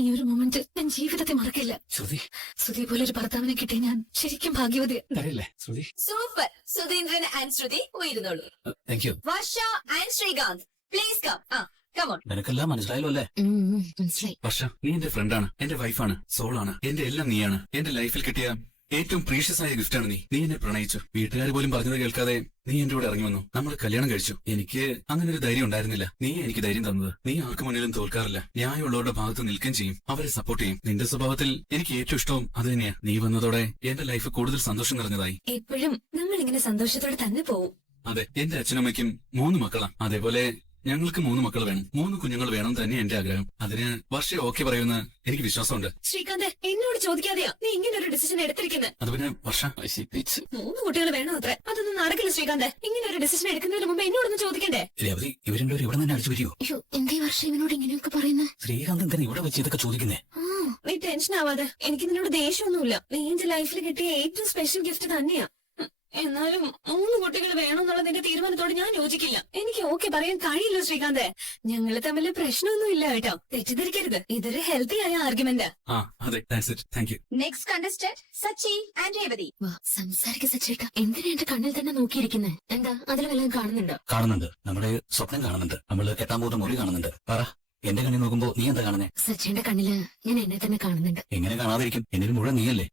ഈ ഒരു മൊമെന്റ് ഞാൻ ജീവിതത്തെ മറക്കില്ല. ശ്രുതി സുധി പോലെ ഒരു ഭർത്താവിനെ കിട്ടിയ ഞാൻ ശരിക്കും ഭാഗ്യവതി. കരയില്ലേ ശ്രുതി? സൂപ്പർ. സുധീന്ദ്രൻ ആൻഡ് ശ്രുതി ഉയരുന്നോളൂ. Thank you. Varsha and Srikanth please come. Come on. നിനക്കെല്ലാം മനസ്സിലായല്ലോ അല്ലേ? മനസ്സിലായി. വർഷ, നീ എന്റെ ഫ്രണ്ടാണ്, എന്റെ വൈഫാണ്, സോളാണ്, എന്റെ എല്ലാം നീയാണ്. എന്റെ ലൈഫിൽ കിട്ടിയ ഏറ്റവും പ്രീഷ്യസ് ആയ ഗിഫ്റ്റാണ് നീ. നീ എന്നെ പ്രണയിച്ചു. വീട്ടുകാർ പോലും പറഞ്ഞത് കേൾക്കാതെ നീ എന്റെ കൂടെ ഇറങ്ങി വന്നു. നമ്മൾ കല്യാണം കഴിച്ചു. എനിക്ക് അങ്ങനെ ഒരു ധൈര്യം ഉണ്ടായിരുന്നില്ല. നീ എനിക്ക് ധൈര്യം തന്നത്. നീ ആർക്കു മുന്നിലും തോൽക്കാറില്ല. ന്യായമുള്ളവരുടെ ഭാഗത്ത് നിൽക്കുകയും ചെയ്യും. അവരെ സപ്പോർട്ട് ചെയ്യും. നിന്റെ സ്വഭാവത്തിൽ എനിക്ക് ഏറ്റവും ഇഷ്ടവും അത് തന്നെയാ. നീ വന്നതോടെ എന്റെ ലൈഫ് കൂടുതൽ സന്തോഷം നിറഞ്ഞതായി. എപ്പോഴും നമ്മൾ ഇങ്ങനെ സന്തോഷത്തോടെ തന്നെ പോവും. അതെ, എന്റെ അച്ഛനമ്മയ്ക്കും 3 മക്കളാ. അതേപോലെ ഞങ്ങൾക്ക് 3 മക്കൾ വേണം. 3 കുഞ്ഞുങ്ങൾ വേണം തന്നെ എന്റെ ആഗ്രഹം. അതിന് വർഷ ഓക്കെ പറയുമെന്ന് എനിക്ക് വിശ്വാസമുണ്ട്. ശ്രീകാന്ത്, എന്നോട് ചോദിക്കാതെയാ നീ ഇങ്ങനെ ഒരു ഡിസിഷൻ എടുത്തിരിക്കുന്നത്. അത് പിന്നെ വർഷ, 3 കുട്ടികൾ വേണോ അത്ര? അതൊന്നും നടക്കില്ല ശ്രീകാന്ത്. ഇങ്ങനെ ഒരു ഡിസിഷൻ എടുക്കുന്നതിന് മുമ്പ് എന്നോടൊന്ന് ചോദിക്കണ്ടേ? രവതി, ഇവരുടെ ഇവിടെ തന്നെ അടിച്ചു വരികയോ? അയ്യോ, എന്തേ വർഷം ഇവനോട് ഇങ്ങനെയൊക്കെ പറയുന്നത്? ശ്രീകാന്ത് എന്തിനാ ഇവിടെ വെച്ച് ഇതൊക്കെ ചോദിക്കുന്നേ? നീ ടെൻഷൻ ആവാതെ. എനിക്ക് നിന്നോട് ദേഷ്യമൊന്നുമില്ല. നീ എന്റെ ലൈഫിൽ കിട്ടിയ ഏറ്റവും സ്പെഷ്യൽ ഗിഫ്റ്റ് തന്നെയാ. എന്നാലും 3 കുട്ടികൾ വേണമെന്നുള്ള നിന്റെ തീരുമാനത്തോട് ഞാൻ യോജിക്കില്ല. എനിക്ക് ഓക്കെ പറയാൻ കഴിയില്ല ശ്രീകാന്ത്. ഞങ്ങൾ തമ്മിൽ പ്രശ്നമൊന്നുമില്ല കേട്ടോ, തെറ്റിദ്ധരിക്കരുത്. ഇതൊരു ഹെൽത്തി ആയ ആർഗ്യുമെന്റാ. അതെ, that's it. Thank you. Next contestant Sachi and Revathi. സംസാരിക്ക സച്ചേട്ടാ. എന്തിനാ എന്റെ കണ്ണിൽ തന്നെ നോക്കിയിരിക്കുന്നത്? എന്താ അതിൽ വല്ലതും കാണുന്നുണ്ടോ? കാണുന്നുണ്ട്. നമ്മുടെ സ്വപ്നം കാണുന്നുണ്ട്. നമ്മള് കെട്ടാൻ പോകുന്ന മുറി കാണുന്നുണ്ട്. പറ, എന്റെ കണ്ണിൽ നോക്കുമ്പോ നീ എന്താ കാണുന്നേ? സച്ചിന്റെ കണ്ണില് ഞാൻ എന്നെ തന്നെ കാണുന്നുണ്ട്. എങ്ങനെ കാണാതിരിക്കും? എന്നിൽ മുഴുവൻ നീയല്ലേ.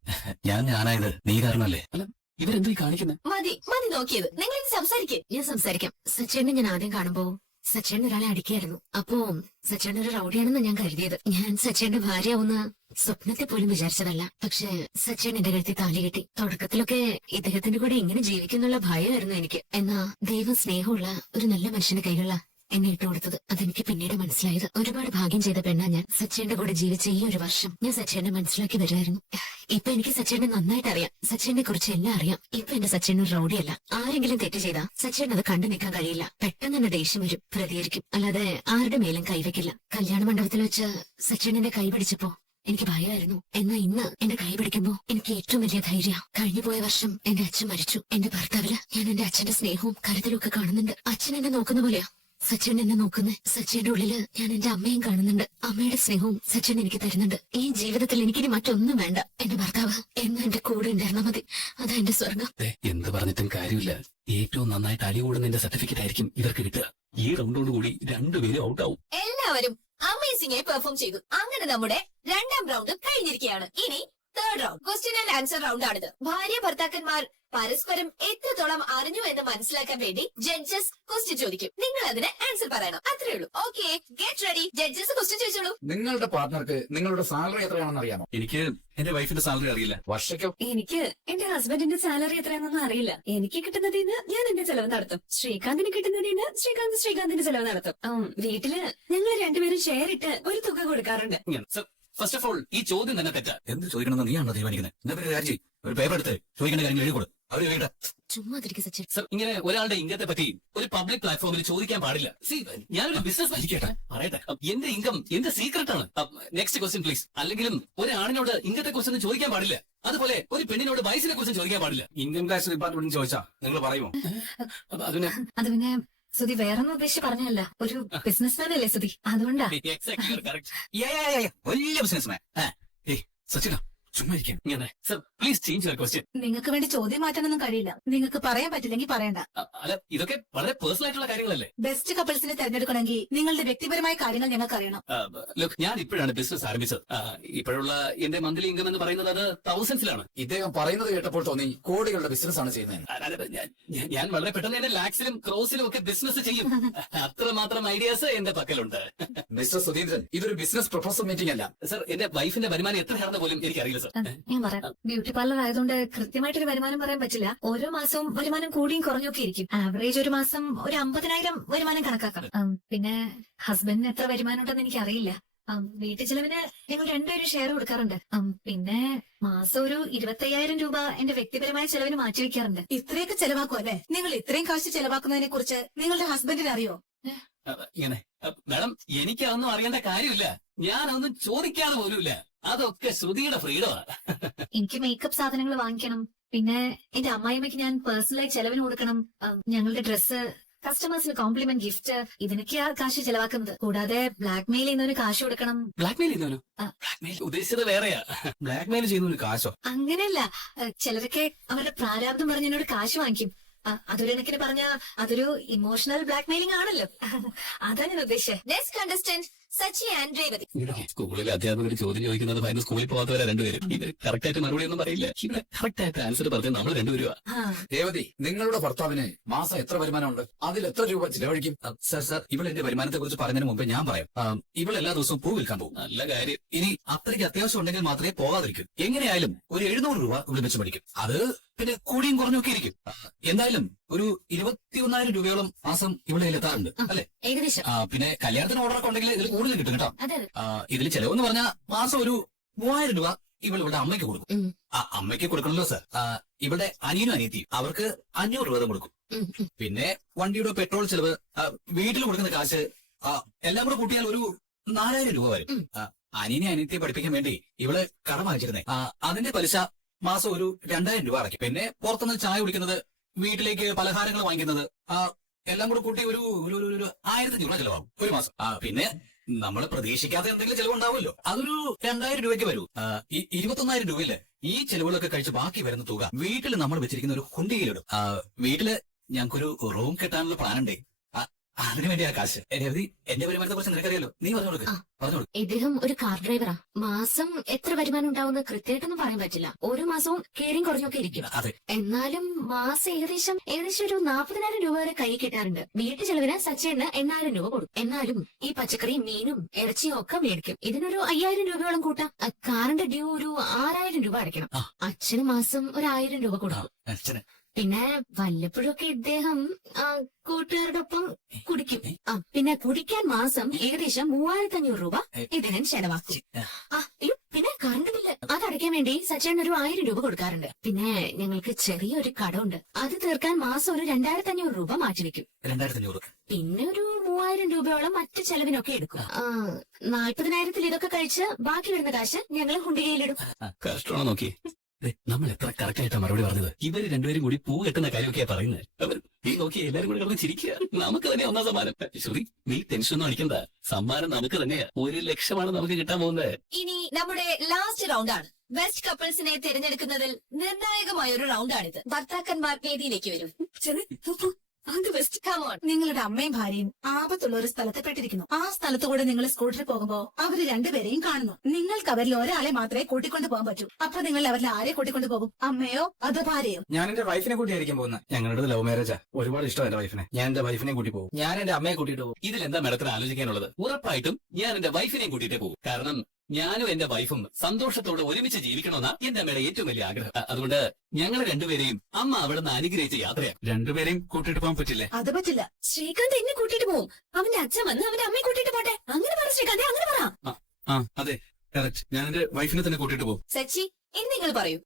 ഞാനായത് നീ കാരണല്ലേ? അല്ല, ഇവരെന്തീ കാണിക്കുന്നത്? മതി മതി നോക്കിയത്. നിങ്ങൾ ഇത് സംസാരിക്കേ. ഞാൻ സംസാരിക്കാം. സച്ചേനെ ഞാൻ ആദ്യം കാണുമ്പോ സച്ചേൻ ഒരാളെ അടിക്കായിരുന്നു. അപ്പോ സച്ചേൻ ഒരു റൗഡിയാണെന്ന് ഞാൻ കരുതിയത്. ഞാൻ സച്ചേന്റെ ഭാര്യയാവുന്ന സ്വപ്നത്തെ പോലും വിചാരിച്ചതല്ല. പക്ഷെ സച്ചേൻ എന്റെ കഴുത്തിൽ താലി കെട്ടി. തുടക്കത്തിലൊക്കെ ഇദ്ദേഹത്തിന്റെ കൂടെ എങ്ങനെ ജീവിക്കുന്നുള്ള ഭയമായിരുന്നു എനിക്ക്. എന്നാ ദൈവം സ്നേഹമുള്ള ഒരു നല്ല മനുഷ്യന്റെ കൈകള എന്നെ ഇട്ടുകൊടുത്തത്. അതെനിക്ക് പിന്നീട് മനസ്സിലായത്. ഒരുപാട് ഭാഗ്യം ചെയ്ത പെണ്ണാ ഞാൻ. സച്ചേന്റെ കൂടെ ജീവിച്ച ഈ ഒരു വർഷം ഞാൻ സച്ചേനെ മനസ്സിലാക്കി വരായിരുന്നു. ഇപ്പൊ എനിക്ക് സച്ചേനെ നന്നായിട്ട് അറിയാം. സച്ചേനെ കുറിച്ച് എല്ലാം അറിയാം. ഇപ്പൊ എന്റെ സച്ചേൻ ഒരു റൗഡിയല്ല. ആരെങ്കിലും തെറ്റ് ചെയ്താ സച്ചേൻ അത് കണ്ടു നിൽക്കാൻ കഴിയില്ല. പെട്ടെന്ന് തന്നെ ദേഷ്യം വരും, പ്രതികരിക്കും. അല്ലാതെ ആരുടെ മേലും കൈവയ്ക്കില്ല. കല്യാണ മണ്ഡപത്തിൽ വെച്ച് സച്ചേൻ എന്റെ കൈ പിടിച്ചപ്പോ എനിക്ക് ഭയമായിരുന്നു. എന്നാ ഇന്ന് എന്റെ കൈ പിടിക്കുമ്പോ എനിക്ക് ഏറ്റവും വലിയ ധൈര്യ. കഴിഞ്ഞു പോയ വർഷം എന്റെ അച്ഛൻ മരിച്ചു. എന്റെ ഭർത്താവില് ഞാൻ എന്റെ അച്ഛന്റെ സ്നേഹവും കരുതലും ഒക്കെ കാണുന്നുണ്ട്. അച്ഛൻ എന്നെ നോക്കുന്ന പോലെയാ സച്ചിൻ എന്നെ നോക്കുന്നേ. സച്ചിന്റെ ഉള്ളില് ഞാൻ എന്റെ അമ്മയും കാണുന്നുണ്ട്. അമ്മയുടെ സ്നേഹവും സച്ചിൻ എനിക്ക് തരുന്നുണ്ട്. ഈ ജീവിതത്തിൽ എനിക്കിനി മറ്റൊന്നും വേണ്ട. എന്റെ ഭർത്താവ് എന്നും എന്റെ കൂടെ ഉണ്ടായിരുന്ന മതി. അതാ എന്റെ സ്വർഗം. എന്ത് പറഞ്ഞിട്ടും കാര്യമില്ല. ഏറ്റവും നന്നായിട്ട് അടി കൂടുന്നതിന്റെ സർട്ടിഫിക്കറ്റ് ആയിരിക്കും ഇവർക്ക് കിട്ടുക. ഈ റൗണ്ടോട് കൂടി 2 പേരും ഔട്ട് ആവും. എല്ലാവരും അമേസിംഗ് ആയി പെർഫോം ചെയ്തു. അങ്ങനെ നമ്മുടെ 2ാം റൗണ്ട് കഴിഞ്ഞിരിക്കുകയാണ്. ഇനി 3rd round question and answer round ആണിത്. ഭാര്യ ഭർത്താക്കന്മാർ പരസ്പരം എത്രത്തോളം അറിഞ്ഞു എന്ന് മനസ്സിലാക്കാൻ വേണ്ടി ജഡ്ജസ് ക്വസ്റ്റ്യൻ ചോദിക്കും. നിങ്ങൾ അതിന് ആൻസർ പറയണം. അത്രേ ഉള്ളൂ. Okay, get ready. Judges question ചോദിച്ചോളൂ. നിങ്ങളുടെ പാർട്ണർക്ക് നിങ്ങളുടെ സാലറി എത്രയാണെന്ന് അറിയാമോ? എനിക്ക് എന്റെ വൈഫിന്റെ സാലറി അറിയില്ല. വർഷയ്ക്കോ? എനിക്ക് എന്റെ ഹസ്ബൻഡിന്റെ സാലറി എത്രയാണെന്നൊന്നും അറിയില്ല. എനിക്ക് കിട്ടുന്നതിന് ഞാൻ എന്റെ ചെലവ് നടത്തും. ശ്രീകാന്തിന് കിട്ടുന്നതിന് ശ്രീകാന്തിന്റെ ചെലവ് നടത്തും. വീട്ടില് ഞങ്ങൾ രണ്ടുപേരും ഷെയർ ഇട്ട് ഒരു തുക കൊടുക്കാറുണ്ട്. ഫസ്റ്റ് ഓഫ് ഓൾ, ഈ ചോദ്യം തന്നെ തെറ്റാ. എന്ത് ചോദിക്കണമെന്ന് നീയാണോ തീരുമാനിക്കുന്നത്? എന്താ പേര് രാജി? ഒരു പേപ്പർ എടുത്ത് ചോദിക്കേണ്ട കാര്യങ്ങൾ എഴുതി കൊടു. അവര് കേട്ട ചുമ്മാ തിരികെ സച്ചിൻ. സർ, ഇങ്ങനെ ഒരാളുടെ ഇൻകത്തെ പറ്റി ഒരു പബ്ലിക് പ്ലാറ്റ്ഫോമിൽ ചോദിക്കാൻ പാടില്ല. ഞാനൊരു ബിസിനസ് പറയട്ടെ. എന്റെ ഇൻകം എന്റെ സീക്രട്ട് ആണ്. Next question please. അല്ലെങ്കിലും ഒരാണിനോട് ഇൻകത്തെ കുറിച്ചൊന്നും ചോദിക്കാൻ പാടില്ല. അതുപോലെ ഒരു പെണ്ണിനോട് വയസ്സിനെ കുറിച്ചും ചോദിക്കാൻ പാടില്ല. ഇൻകം ടാക്സ് ഡിപ്പാർട്ട്മെന്റ് ചോദിച്ചാ നിങ്ങൾ പറയുമോ? അതിന് അത് പിന്നെ സുധി വേറൊന്നും ഉദ്ദേശിച്ച് പറഞ്ഞല്ല. ഒരു ബിസിനസ്മാൻ അല്ലേ സുധി, അതുകൊണ്ടാ. വലിയ ബിസിനസ്മാൻ. സച്ചിന, ചുമ്മാ ഇരിക്കാം. Sir, please change your question. നിങ്ങൾക്ക് വേണ്ടി ചോദ്യം മാറ്റാനൊന്നും കഴിയില്ല. നിങ്ങൾക്ക് പറയാൻ പറ്റില്ലെങ്കിൽ പറയണ്ട. അല്ല, ഇതൊക്കെ വളരെ പേഴ്സണൽ ആയിട്ടുള്ള കാര്യങ്ങളല്ലേ? ബെസ്റ്റ് കപ്പിൾസിനെ തെരഞ്ഞെടുക്കണമെങ്കിൽ നിങ്ങളുടെ വ്യക്തിപരമായ കാര്യങ്ങൾ ഞങ്ങൾക്ക് അറിയണം. ലുക്ക്, ഞാൻ ഇപ്പോഴാണ് ബിസിനസ് ആരംഭിച്ചത്. ഇപ്പോഴുള്ള എന്റെ മന്ത്ലി ഇൻകം എന്ന് പറയുന്നത് അത് തൗസൻഡ്സിലാണ്. ഇദ്ദേഹം പറയുന്നത് കേട്ടപ്പോൾ തോന്നി കോടികളുടെ ബിസിനസ് ആണ് ചെയ്യുന്നത്. ഞാൻ വളരെ പെട്ടെന്ന് എന്റെ ലാക്സിലും ക്രോസിലും ഒക്കെ ബിസിനസ് ചെയ്യും. അത്രമാത്രം ഐഡിയാസ് എന്റെ പക്കലുണ്ട്. മിസ്റ്റർ സുധീന്ദ്രൻ, ഇതൊരു ബിസിനസ് പ്രൊഫസർ മീറ്റിംഗ് അല്ല. സർ, എന്റെ വൈഫിന്റെ വരുമാനം എത്രയാണെന്ന് പോലും എനിക്കറിയില്ല സർ. ഞാൻ പറയാം. ബ്യൂട്ടി പാർലർ ആയതുകൊണ്ട് കൃത്യമായിട്ടൊരു വരുമാനം പറയാൻ പറ്റില്ല. ഓരോ മാസവും വരുമാനം കൂടിയും കുറഞ്ഞൊക്കെ ഇരിക്കും. ആവറേജ് ഒരു മാസം ഒരു 50,000 വരുമാനം കണക്കാക്കാം. പിന്നെ ഹസ്ബൻഡിന് എത്ര വരുമാനം ഉണ്ടെന്ന് എനിക്കറിയില്ല. വീട്ടു ചെലവിന് ഞങ്ങൾ 2 പേരും ഷെയർ കൊടുക്കാറുണ്ട്. പിന്നെ മാസം ഒരു 25,000 രൂപ എന്റെ വ്യക്തിപരമായ ചെലവിന് മാറ്റിവെക്കാറുണ്ട്. ഇത്രയൊക്കെ ചെലവാക്കും അല്ലേ? നിങ്ങൾ ഇത്രയും കാശ് ചെലവാക്കുന്നതിനെ കുറിച്ച് നിങ്ങളുടെ ഹസ്ബൻഡിന് അറിയോ? ഇങ്ങനെ മാഡം, എനിക്കതൊന്നും അറിയേണ്ട കാര്യമില്ല. ഞാനൊന്നും ചോദിക്കാതെ പോലുമില്ല. അതൊക്കെ ശ്രുതിയുടെ ഫ്രീഡമാണ്. എനിക്ക് മേക്കപ്പ് സാധനങ്ങൾ വാങ്ങിക്കണം. പിന്നെ എന്റെ അമ്മായിമ്മയ്ക്ക് ഞാൻ പേഴ്സണലായി ചെലവിന് കൊടുക്കണം. ഞങ്ങളുടെ ഡ്രസ്സ് കസ്റ്റമേഴ്സിന് കോംപ്ലിമെന്റ് ഗിഫ്റ്റ് ഇതിനൊക്കെയാ കാശ് ചെലവാക്കുന്നത്. കൂടാതെ ബ്ലാക്ക് മെയിൽ ചെയ്യുന്നവന് കാശ് കൊടുക്കണം. ബ്ലാക്ക്മെയിൽ ചെയ്യുന്നവനോ? ആ. ബ്ലാക്ക്മെയിൽ ഉദ്ദേശിച്ചത് വേറെയാ. ബ്ലാക്ക്മെയിൽ ചെയ്യുന്നവന് കാശോ? അങ്ങനെയല്ല, ചിലരൊക്കെ അവരുടെ പ്രാരാബ്ദം പറഞ്ഞ് എന്നോട് കാശ് വാങ്ങിക്കും. അതൊരു കണക്കിന് പറഞ്ഞ അതൊരു ഇമോഷണൽ ബ്ലാക്ക് മെയിലിംഗ് ആണല്ലോ. അതാ ഞാൻ ഉദ്ദേശിച്ചത്. Next contestant Sachi and Revathi. സ്കൂളിലെ അധ്യാപകർ ചോദ്യം ചോദിക്കുന്നത് ഭയങ്കര സ്കൂളിൽ പോകാത്തവരാ രണ്ടുപേരും. ഇവര് കറക്റ്റ് ആയിട്ട് മറുപടി ഒന്നും പറയില്ല. ഇവിടെ കറക്റ്റ് ആയിട്ട് ആൻസർ പറഞ്ഞത് നമ്മൾ രണ്ടുപേരുവാ. രേവതി, നിങ്ങളുടെ ഭർത്താവിന് മാസം എത്ര വരുമാനമുണ്ട്? അതിൽ എത്ര രൂപ ചിലവഴിക്കും? സർ ഇവിടെ എന്റെ വരുമാനത്തെ കുറിച്ച് പറഞ്ഞതിന് മുമ്പ് ഞാൻ പറയാം. ഇവിടെ എല്ലാ ദിവസവും പൂ വിൽക്കാൻ പോകും. നല്ല കാര്യം. ഇനി അത്രയ്ക്ക് അത്യാവശ്യം ഉണ്ടെങ്കിൽ മാത്രമേ പോകാതിരിക്കൂ. എങ്ങനെയായാലും ഒരു 700 രൂപ ഇവിടെ വെച്ച് പഠിക്കും. അത് പിന്നെ കൂടിയും കുറഞ്ഞൊക്കെ ഇരിക്കും. എന്തായാലും ഒരു 21,000 രൂപയോളം മാസം ഇവിടെ എത്താറുണ്ട് അല്ലെ? ഏകദേശം. പിന്നെ കല്യാണത്തിന് ഓർഡറൊക്കെ ഉണ്ടെങ്കിൽ ഇതിൽ കൂടുതൽ കിട്ടും കേട്ടോ. അതെ. ഇതിൽ ചെലവെന്ന് പറഞ്ഞാൽ മാസം ഒരു 3,000 രൂപ ഇവിടെ അമ്മയ്ക്ക് കൊടുക്കും. ഉം. അമ്മയ്ക്ക് കൊടുക്കണല്ലോ സർ. ഇവിടെ അനിയനും അനിയത്തിയും അവർക്ക് 500 രൂപ കൊടുക്കും. ഉം, ഉം. പിന്നെ വണ്ടിയുടെ പെട്രോൾ ചെലവ്, വീട്ടിൽ കൊടുക്കുന്ന കാശ്, എല്ലാം കൂടെ കൂട്ടിയാൽ ഒരു 4,000 രൂപ വരും. ഉം. അനിയനെ അനിയത്തിയെ പഠിപ്പിക്കാൻ വേണ്ടി ഇവള് കടം വാങ്ങിച്ചിരുന്നേ. അതിന്റെ പലിശ മാസം ഒരു 2,000 രൂപ അടയ്ക്കും. പിന്നെ പുറത്തുനിന്ന് ചായ കുടിക്കുന്നത്, വീട്ടിലേക്ക് പലഹാരങ്ങൾ വാങ്ങിക്കുന്നത്, എല്ലാം കൂടെ കൂട്ടി ഒരു 1,500 രൂപ ചെലവാകും ഒരു മാസം. പിന്നെ നമ്മൾ പ്രതീക്ഷിക്കാത്ത എന്തെങ്കിലും ചെലവുണ്ടാവുമല്ലോ, അതൊരു 2,000 രൂപയ്ക്ക് വരൂ. 21,000 രൂപയില് ഈ ചെലവുകളൊക്കെ കഴിച്ച് ബാക്കി വരുന്ന തുക വീട്ടിൽ നമ്മൾ വെച്ചിരിക്കുന്ന ഒരു കുണ്ടിയിലിടും. വീട്ടില് ഞങ്ങൾക്കൊരു റൂം കെട്ടാനുള്ള പ്ലാൻ ഉണ്ടേ. അതിനുവേണ്ടി ആ കാശ്. രവതി, എന്റെ വരുമാനത്തെ കുറിച്ച് നിനക്കറിയാലോ, നീ പറഞ്ഞു കൊടുക്ക്. ഇദ്ദേഹം ഒരു കാർ ഡ്രൈവറാ. മാസം എത്ര വരുമാനം ഉണ്ടാവുന്ന കൃത്യമായിട്ടൊന്നും പറയാൻ പറ്റില്ല. ഓരോ മാസവും കേറിയും കുറഞ്ഞൊക്കെ ഇരിക്കും. അതെ. എന്നാലും മാസം ഏകദേശം ഒരു 40,000 രൂപ വരെ കൈ കിട്ടാറുണ്ട്. വീട്ടു ചെലവിന് സച്ചേന് 8,000 രൂപ കൊടുക്കും. എന്നാലും ഈ പച്ചക്കറിയും മീനും ഇറച്ചിയും ഒക്കെ മേടിക്കും. ഇതിനൊരു 5,000 രൂപയോളം കൂട്ടാം. കാറിന്റെ ഡ്യൂ ഒരു 6,000 രൂപ അടയ്ക്കണം. അച്ഛന് മാസം ഒരു 1,000 രൂപ കൊടുക്കും. അച്ഛന് പിന്നെ വല്ലപ്പോഴൊക്കെ ഇദ്ദേഹം കൂട്ടുകാരുടെ ഒപ്പം കുടിക്കും. പിന്നെ കുടിക്കാൻ മാസം ഏകദേശം 3,500 രൂപ ഇദ്ദേഹം ചെലവാക്കും. അയ്യോ, പിന്നെ കറണ്ട് ബില്ല് അതടയ്ക്കാൻ വേണ്ടി സച്ചേൻ ഒരു 1,000 രൂപ കൊടുക്കാറുണ്ട്. പിന്നെ ഞങ്ങൾക്ക് ചെറിയൊരു കടമുണ്ട്. അത് തീർക്കാൻ മാസം ഒരു 2,500 രൂപ മാറ്റിവെക്കും. 2,500. പിന്നെ ഒരു 3,000 രൂപയോളം മറ്റു ചെലവിനൊക്കെ എടുക്കും. 40,000 ഇതൊക്കെ കഴിച്ച് ബാക്കി വരുന്ന കാശ് ഞങ്ങൾ ഹുണ്ടികയിലിടും. കഷ്ടമാണോ നോക്കി. നമ്മൾ എത്ര കറക്റ്റ് ആയിട്ടാ മറുപടി പറഞ്ഞത്. ഇവര് രണ്ടുപേരും കൂടി പൂ കെട്ടുന്ന കാര്യമൊക്കെയാ പറയുന്നത്. അവർ ഈ നോക്കി എല്ലാരും കൂടി കിടന്ന് ചിരിക്കുക. നമുക്ക് തന്നെ ഒന്നാം സമ്മാനം. ശ്രുതി, നീ ടെൻഷനൊന്നും അടിക്കണ്ട. സമ്മാനം നമുക്ക് തന്നെയാ. 1,00,000 നമുക്ക് കിട്ടാൻ പോകുന്നത്. ഇനി നമ്മുടെ ലാസ്റ്റ് റൗണ്ട് ആണ്. ബെസ്റ്റ് കപ്പിൾസിനെ തിരഞ്ഞെടുക്കുന്നതിൽ നിർണായകമായ ഒരു റൗണ്ടാണിത്. ഭർത്താക്കന്മാർ വേദിയിലേക്ക് വരും. Come on. നിങ്ങളുടെ അമ്മയും ഭാര്യയും ആപത്തുള്ള ഒരു സ്ഥലത്ത് പെട്ടിരിക്കുന്നു. ആ സ്ഥലത്തുകൂടെ നിങ്ങൾ സ്കൂട്ടറിൽ പോകുമ്പോ അവര് രണ്ടുപേരെയും കാണുന്നു. നിങ്ങൾക്ക് അവരിൽ ഒരാളെ മാത്രമേ കൂട്ടിക്കൊണ്ട് പോകാൻ പറ്റൂ. അപ്പൊ നിങ്ങൾ അവരിൽ ആരെ കൂട്ടിക്കൊണ്ട് പോകും? അമ്മയോ അതോ ഭാര്യയോ? ഞാൻ എന്റെ വൈഫിനെ കൂട്ടിയായിരിക്കും പോകുന്നത്. ഞങ്ങളുടെ ലവ് മാരേജാ. ഒരുപാട് ഇഷ്ടം എന്റെ വൈഫിനെ. ഞാൻ എന്റെ വൈഫിനെ കൂട്ടി പോകും. ഞാൻ എന്റെ അമ്മയെ കൂട്ടിയിട്ട് പോകും. ഇതിലെന്താ മേഡത്തിന് ആലോചിക്കാനുള്ളത്? ഉറപ്പായിട്ടും ഞാൻ എന്റെ വൈഫിനെയും കൂട്ടിയിട്ടേ പോകും. കാരണം ഞാനും എന്റെ വൈഫും സന്തോഷത്തോടെ ഒരുമിച്ച് ജീവിക്കണമെന്നാ എന്റെ അമ്മയുടെ ഏറ്റവും വലിയ ആഗ്രഹം. അതുകൊണ്ട് ഞങ്ങൾ രണ്ടുപേരെയും അമ്മ അവിടുന്ന് അനുഗ്രഹിച്ച യാത്രയാണ്. രണ്ടുപേരെയും കൂട്ടിയിട്ട് പോകാൻ പറ്റില്ലേ? അത് പറ്റില്ല. ശ്രീകാന്ത് എന്നെ കൂട്ടിയിട്ട് പോകും. അവന്റെ അച്ഛൻ വന്ന് അവന്റെ അമ്മയെ കൂട്ടിയിട്ട് പോട്ടെ. അങ്ങനെ പറ ശ്രീകാന്ത്, അങ്ങനെ പറ. അതെ, കറക്റ്റ്. ഞാൻ എന്റെ വൈഫിനെ തന്നെ കൂട്ടിയിട്ട് പോകും. സച്ചി, ഇനി നിങ്ങൾ പറയൂ.